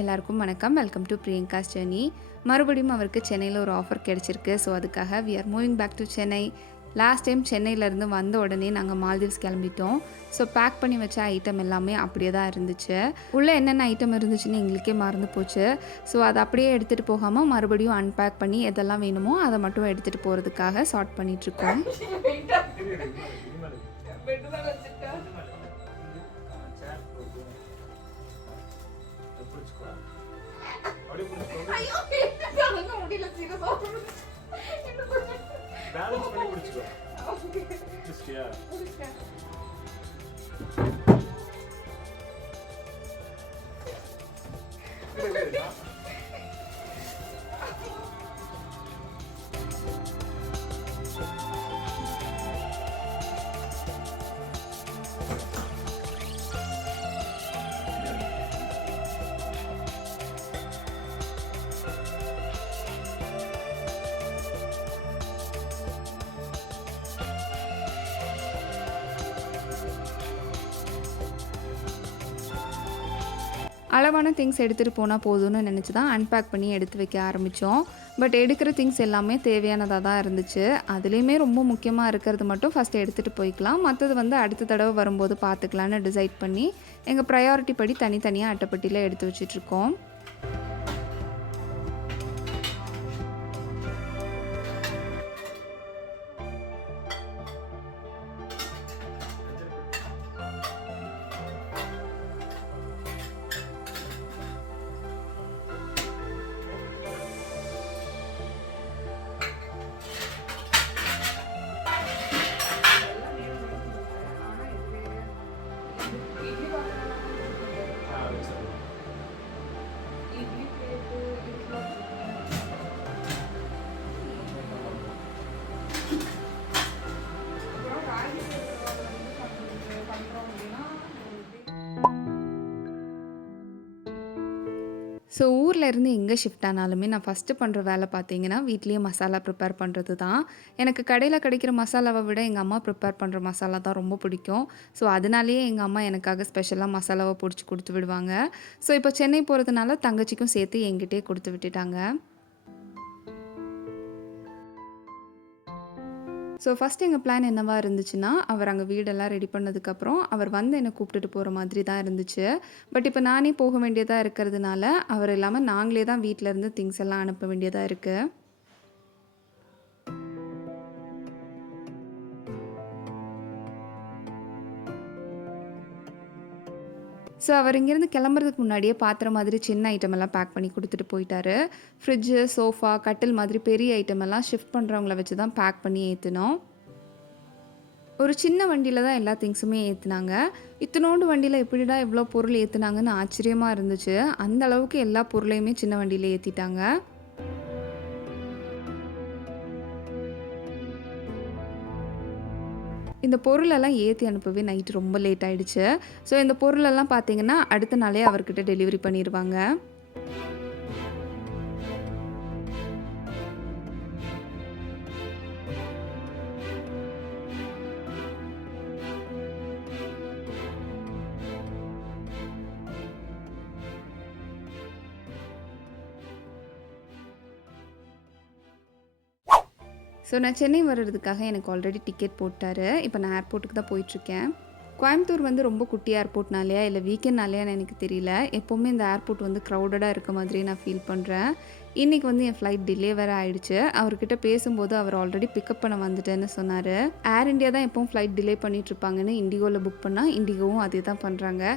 எல்லாருக்கும் வணக்கம். Welcome to Priyanka's journey. மறுபடியும் அவருக்கு சென்னையில் ஒரு ஆஃபர் கிடச்சிருக்கு. ஸோ அதுக்காக we are moving back to Chennai. Last time சென்னையிலேருந்து வந்த உடனே நாங்கள் மால்தீவ்ஸ் கிளம்பிட்டோம். ஸோ பேக் பண்ணி வச்ச ஐட்டம் எல்லாமே அப்படியே தான் இருந்துச்சு. உள்ளே என்னென்ன ஐட்டம் இருந்துச்சுன்னு எங்களுக்கே மறந்து போச்சு. ஸோ அதை அப்படியே எடுத்துகிட்டு போகாமல் மறுபடியும் அன்பேக் பண்ணி எதெல்லாம் வேணுமோ அதை மட்டும் எடுத்துகிட்டு போகிறதுக்காக சார்ட் பண்ணிகிட்ருக்கோம். பேலன்ஸ் பண்ணி குடிச்சுக்கோ. குடிச்சியா? அளவான திங்ஸ் எடுத்துகிட்டு போனால் போதும்னு நினச்சி தான் அன்பேக் பண்ணி எடுத்து வைக்க ஆரம்பித்தோம். பட் எடுக்கிற திங்ஸ் எல்லாமே தேவையானதாக தான் இருந்துச்சு. அதுலேயுமே ரொம்ப முக்கியமாக இருக்கிறது மட்டும் ஃபஸ்ட்டு எடுத்துகிட்டு போய்க்கலாம், மற்றது வந்து அடுத்த தடவை வரும்போது பார்த்துக்கலான்னு டிசைட் பண்ணி எங்கள் ப்ரையாரிட்டி படி தனித்தனியாக அட்டைப்பட்டியில் எடுத்து வச்சிட்ருக்கோம். ஸோ ஊரில் இருந்து எங்கே ஷிஃப்ட் ஆனாலுமே நான் ஃபஸ்ட்டு பண்ணுற வேலை பார்த்தீங்கன்னா வீட்லேயே மசாலா ப்ரிப்பேர் பண்ணுறது தான். எனக்கு கடையில் கிடைக்கிற மசாலாவை விட எங்கள் அம்மா ப்ரிப்பேர் பண்ணுற மசாலா தான் ரொம்ப பிடிக்கும். ஸோ அதனாலேயே எங்கள் அம்மா எனக்காக ஸ்பெஷலாக மசாலாவை பிடிச்சி கொடுத்து விடுவாங்க. ஸோ இப்போ சென்னை போகிறதுனால தங்கச்சிக்கும் சேர்த்து என்கிட்டே கொடுத்து விட்டுட்டாங்க. ஸோ ஃபஸ்ட் எங்கள் பிளான் என்னவா இருந்துச்சுன்னா, அவர் அங்கே வீடெல்லாம் ரெடி பண்ணதுக்கப்புறம் அவர் வந்து என்னை கூப்பிட்டுட்டு போகிற மாதிரி தான் இருந்துச்சு. பட் இப்போ நானே போக வேண்டியதாக இருக்கிறதுனால அவர் இல்லாமல் நாங்களே தான் வீட்டிலேருந்து திங்ஸ் எல்லாம் அனுப்ப வேண்டியதாக இருக்குது. ஸோ அவர் இங்கேருந்து கிளம்புறதுக்கு முன்னாடியே பாத்திர மாதிரி சின்ன ஐட்டம் எல்லாம் பேக் பண்ணி கொடுத்துட்டு போயிட்டாரு. ஃப்ரிட்ஜு, சோஃபா, கட்டில் மாதிரி பெரிய ஐட்டம் எல்லாம் ஷிஃப்ட் பண்ணுறவங்கள வச்சு தான் பேக் பண்ணி ஏற்றினோம். ஒரு சின்ன வண்டியில் தான் எல்லா திங்ஸுமே ஏற்றுனாங்க. இத்தனோண்டு வண்டியில் எப்படிடா இவ்வளோ பொருள் ஏற்றுனாங்கன்னு ஆச்சரியமாக இருந்துச்சு. அந்த அளவுக்கு எல்லா பொருளையுமே சின்ன வண்டியில் ஏற்றிட்டாங்க. இந்த பொருளெல்லாம் ஏற்றி அனுப்பவே நைட்டு ரொம்ப லேட் ஆகிடுச்சு. ஸோ இந்த பொருளெல்லாம் பார்த்தீங்கன்னா அடுத்த நாளே அவர்கிட்ட டெலிவரி பண்ணிடுவாங்க. ஸோ நான் சென்னை வர்றதுக்காக எனக்கு ஆல்ரெடி டிக்கெட் போட்டார். இப்போ நான் ஏர்போர்ட்டுக்கு தான் போயிட்டுருக்கேன். கோயம்புத்தூர் வந்து ரொம்ப குட்டி ஏர்போர்ட்னாலையா இல்லை வீக்கெண்ட்னாலையான்னு எனக்கு தெரியல, எப்போவுமே இந்த ஏர்போர்ட் வந்து க்ரௌடடாக இருக்க மாதிரி நான் ஃபீல் பண்ணுறேன். இன்றைக்கி வந்து என் ஃப்ளைட் டிலே வேறு ஆகிடுச்சு. அவர்கிட்ட பேசும்போது அவர் ஆல்ரெடி பிக்கப் பண்ண வந்துட்டேன்னு சொன்னார். ஏர் இண்டியா தான் எப்பவும் ஃப்ளைட் டிலே பண்ணிகிட்ருப்பாங்கன்னு இண்டிகோவில் புக் பண்ணால் இண்டிகோவும் அதே தான் பண்ணுறாங்க.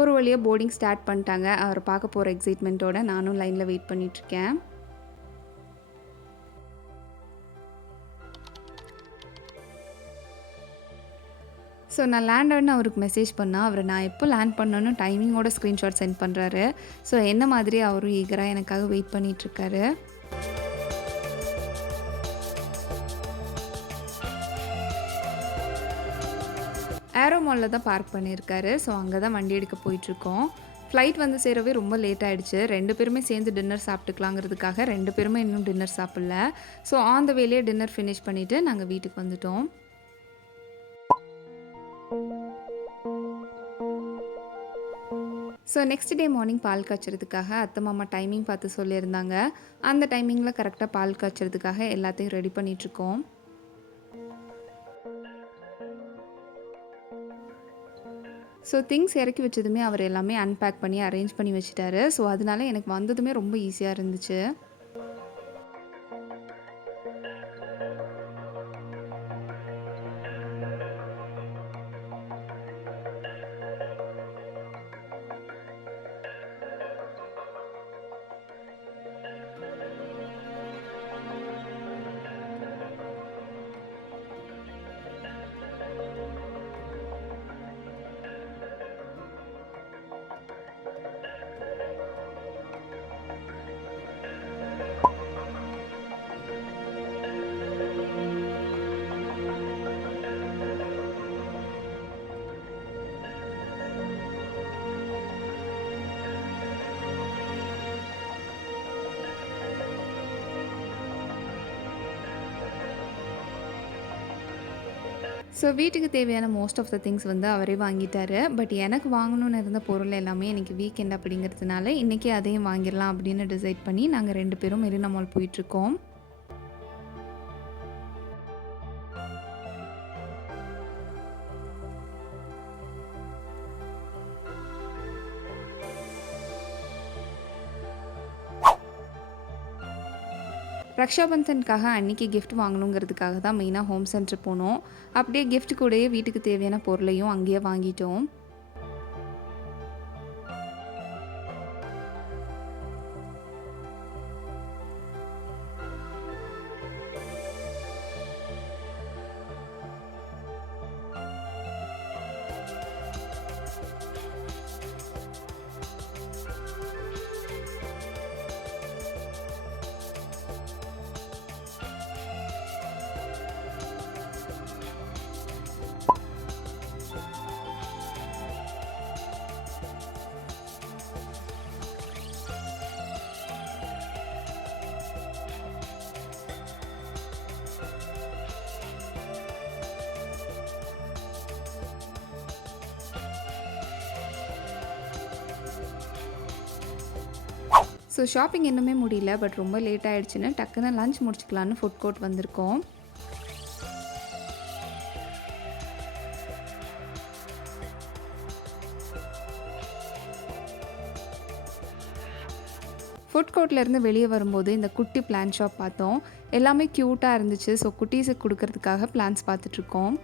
ஒரு வழியாக போர்டிங் ஸ்டார்ட் பண்ணிட்டாங்க. அவரை பார்க்க போகிற எக்ஸைட்மெண்ட்டோடு நானும் லைனில் வெயிட் பண்ணிகிட்ருக்கேன். ஸோ நான் லேண்ட் ஆன்னு அவருக்கு மெசேஜ் பண்ணால் அவர் நான் எப்போ லேண்ட் பண்ணணும்னு டைமிங்கோட ஸ்க்ரீன்ஷாட் சென்ட் பண்ணுறாரு. ஸோ என்ன மாதிரி அவரும் ஈகராக எனக்காக வெயிட் பண்ணிகிட்ருக்காரு. ஏரோ மாலில் தான் பார்க் பண்ணியிருக்காரு. ஸோ அங்கே தான் வண்டி எடுக்க போயிட்டுருக்கோம். ஃப்ளைட் வந்து சேரவே ரொம்ப லேட் ஆகிடுச்சு. 2 பேருமே சேர்ந்து டின்னர் சாப்பிட்டுக்கலாங்கிறதுக்காக 2 பேருமே இன்னும் டின்னர் சாப்பிடல. ஸோ ஆன் த வேலையே டின்னர் ஃபினிஷ் பண்ணிவிட்டு நாங்கள் வீட்டுக்கு வந்துட்டோம். ஸோ நெக்ஸ்ட் டே மார்னிங் பால் காய்ச்சறதுக்காக அத்தை மாமா டைமிங் பார்த்து சொல்லியிருந்தாங்க. அந்த டைமிங்கில் கரெக்டாக பால் காய்ச்சறதுக்காக எல்லாத்தையும் ரெடி பண்ணிகிட்ருக்கோம். ஸோ திங்ஸ் இறக்கி வச்சதுமே அவர் எல்லாமே அன்பேக் பண்ணி அரேஞ்ச் பண்ணி வச்சுட்டாரு. ஸோ அதனால எனக்கு வந்ததுமே ரொம்ப ஈஸியாக இருந்துச்சு. ஸோ வீட்டுக்கு தேவையான மோஸ்ட் ஆஃப் த திங்ஸ் வந்து அவரே வாங்கிட்டாரு. பட் எனக்கு வாங்கணும்னு இருந்த பொருள் எல்லாமே எனக்கு வீக்கெண்ட் அப்படிங்கிறதுனால இன்றைக்கி அதையும் வாங்கிடலாம் அப்படின்னு டிசைட் பண்ணி நாங்கள் 2 பேரும் மெரினா மால் போயிட்டுருக்கோம். ரக்ஷாபந்தனுக்காக அன்றைக்கி கிஃப்ட் வாங்கணுங்கிறதுக்காக தான் மெயினாக ஹோம் சென்டர் போனோம். அப்படியே கிஃப்ட் கூடயே வீட்டுக்கு தேவையான பொருளையும் அங்கேயே வாங்கிட்டோம். ஸோ ஷாப்பிங் இன்னுமே முடியல. பட் ரொம்ப லேட் ஆகிடுச்சுன்னு டக்குன்னு லஞ்ச் முடிச்சுக்கலான்னு ஃபுட் கோர்ட் வந்திருக்கோம். ஃபுட் கோர்ட்லேருந்து வெளியே வரும்போது இந்த குட்டி பிளான் ஷாப் பார்த்தோம். எல்லாமே க்யூட்டாக இருந்துச்சு. ஸோ குட்டீஸுக்கு கொடுக்கறதுக்காக பிளான்ஸ் பார்த்துட்ருக்கோம்.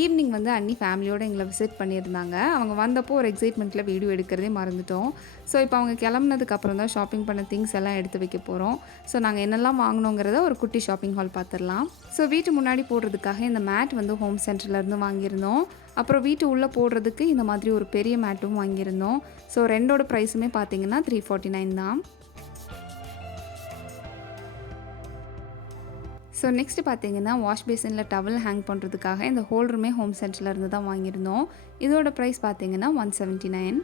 ஈவினிங் வந்து அண்ணி ஃபேமிலியோடு எங்களை விசிட் பண்ணியிருந்தாங்க. அவங்க வந்தப்போ ஒரு எக்ஸைட்மெண்ட்டில் வீடியோ எடுக்கிறதே மறந்துட்டோம். ஸோ இப்போ அவங்க கிளம்புனதுக்கப்புறம் தான் ஷாப்பிங் பண்ண திங்ஸ் எல்லாம் எடுத்து வைக்க போகிறோம். ஸோ நாங்கள் என்னெல்லாம் வாங்கினோங்கிறத ஒரு குட்டி ஷாப்பிங் ஹால் பார்த்துடலாம். ஸோ வீட்டு முன்னாடி போடுறதுக்காக இந்த மேட் வந்து ஹோம் சென்டர்லேருந்து வாங்கியிருந்தோம். அப்புறம் வீட்டு உள்ளே போடுறதுக்கு இந்த மாதிரி ஒரு பெரிய மேட்டும் வாங்கியிருந்தோம். ஸோ ரெண்டோட ப்ரைஸுமே பார்த்தீங்கன்னா 349 தான். ஸோ நெக்ஸ்ட்டு பார்த்தீங்கன்னா வாஷ் பேசினில் டவல் ஹேங் பண்ணுறதுக்காக இந்த ஹோல்டருமே ஹோம் சென்டரில் இருந்து தான் வாங்கியிருந்தோம். இதோட ப்ரைஸ் பார்த்தீங்கன்னா 179.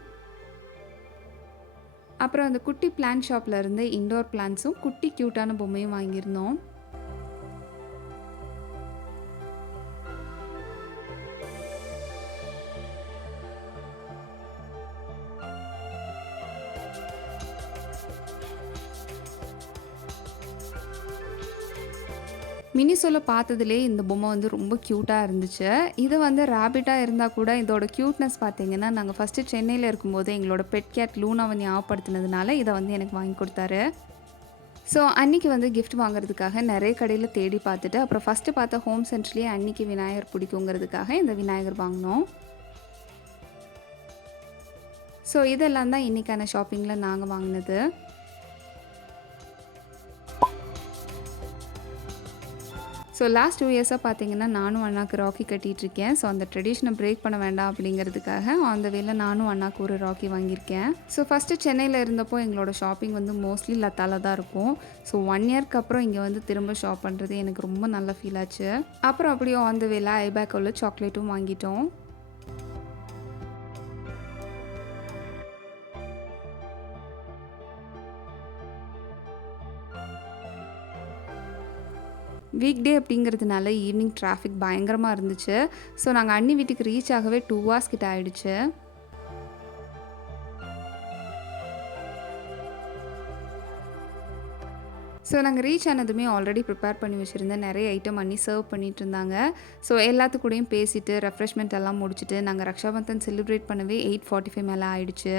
அப்புறம் அந்த குட்டி பிளான்ட் ஷாப்பில் இருந்து இண்டோர் பிளான்ட்ஸும் குட்டி க்யூட்டான பொம்மையும் வாங்கியிருந்தோம். மினிசோல பார்த்ததுலே இந்த பொம்மை வந்து ரொம்ப க்யூட்டாக இருந்துச்சு. இது வந்து ரேபிட்டாக இருந்தால் கூட இதோட க்யூட்னஸ் பார்த்தீங்கன்னா நாங்கள் ஃபஸ்ட்டு சென்னையில் இருக்கும்போது எங்களோட பெட் கேட் லூனாவை ஞாபகப்படுத்தினதுனால இதை வந்து எனக்கு வாங்கி கொடுத்தாரு. ஸோ அன்றைக்கி வந்து கிஃப்ட் வாங்குறதுக்காக நிறைய கடையில் தேடி பார்த்துட்டு அப்புறம் ஃபஸ்ட்டு பார்த்த ஹோம் சென்டர்லேயே அன்றைக்கி விநாயகர் பிடிக்குங்கிறதுக்காக இந்த விநாயகர் வாங்கினோம். ஸோ இதெல்லாம் தான் இன்றைக்கான ஷாப்பிங்கில் நாங்கள் வாங்கினது. ஸோ லாஸ்ட் 2 இயர்ஸாக பார்த்தீங்கன்னா நானும் அண்ணாக்கு ராக்கி கட்டிகிட்ருக்கேன். ஸோ அந்த ட்ரெடிஷனை பிரேக் பண்ண வேண்டாம் அப்படிங்கிறதுக்காக அந்த வேல நானும் அண்ணாக்கு ஒரு ராக்கி வாங்கியிருக்கேன். ஸோ ஃபஸ்ட்டு சென்னையில் இருந்தப்போ எங்களோட ஷாப்பிங் வந்து மோஸ்ட்லி லத்தால தான் இருக்கும். ஸோ 1 இயர்க்கு அப்புறம் இங்கே வந்து திரும்ப ஷாப் பண்ணுறது எனக்கு ரொம்ப நல்ல ஃபீல் ஆச்சு. அப்புறம் அப்படியே அந்த வேல ஐபேக் உள்ள சாக்லேட்டும் வாங்கிட்டோம். வீக் டே அப்படிங்கிறதுனால ஈவினிங் டிராஃபிக் பயங்கரமாக இருந்துச்சு. ஸோ நாங்கள் அண்ணி வீட்டுக்கு ரீச் ஆகவே 2 ஹார்ஸ் கிட்ட ஆயிடுச்சு. ஸோ நாங்கள் ரீச் ஆனதுமே ஆல்ரெடி ப்ரிப்பேர் பண்ணி வச்சுருந்த நிறைய ஐட்டம் அண்ணி சர்வ் பண்ணிட்டு இருந்தாங்க. ஸோ எல்லாத்துக்கூடயும் பேசிட்டு ரெஃப்ரெஷ்மெண்ட் எல்லாம் முடிச்சுட்டு நாங்கள் ரக்ஷாபந்தன் செலிப்ரேட் பண்ணவே 8:45 மேலே ஆயிடுச்சு.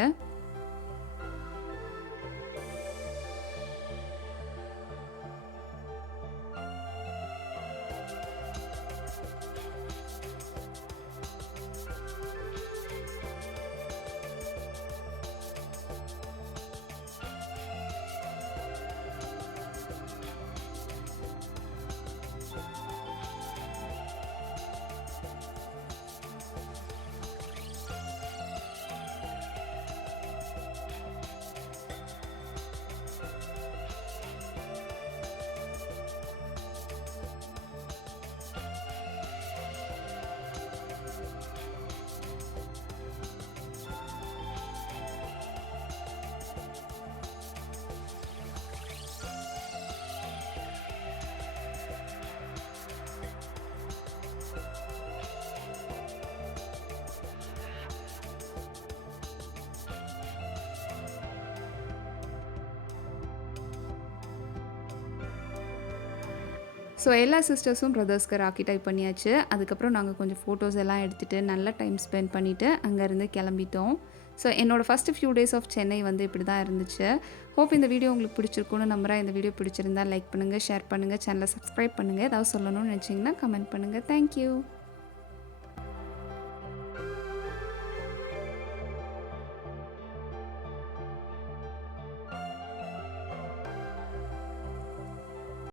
ஸோ எல்லா சிஸ்டர்ஸும் பிரதர்ஸ்க்கு ராக்கி டைப் பண்ணியாச்சு. அதுக்கப்புறம் நாங்கள் கொஞ்சம் ஃபோட்டோஸ் எல்லாம் எடுத்துகிட்டு நல்ல டைம் ஸ்பெண்ட் பண்ணிவிட்டு அங்கேருந்து கிளம்பிட்டோம். ஸோ என்னோடய first few days of Chennai வந்து இப்படி தான் இருந்துச்சு. ஹோப் இந்த வீடியோ உங்களுக்கு பிடிச்சிருக்குன்னு நம்புகிறேன். இந்த வீடியோ பிடிச்சிருந்தா லைக் பண்ணுங்கள், ஷேர் பண்ணுங்கள், சேனலை சப்ஸ்கிரைப் பண்ணுங்கள். ஏதாவது சொல்லணும்னு நினச்சிங்கன்னா கமெண்ட் பண்ணுங்கள். தேங்க்யூ.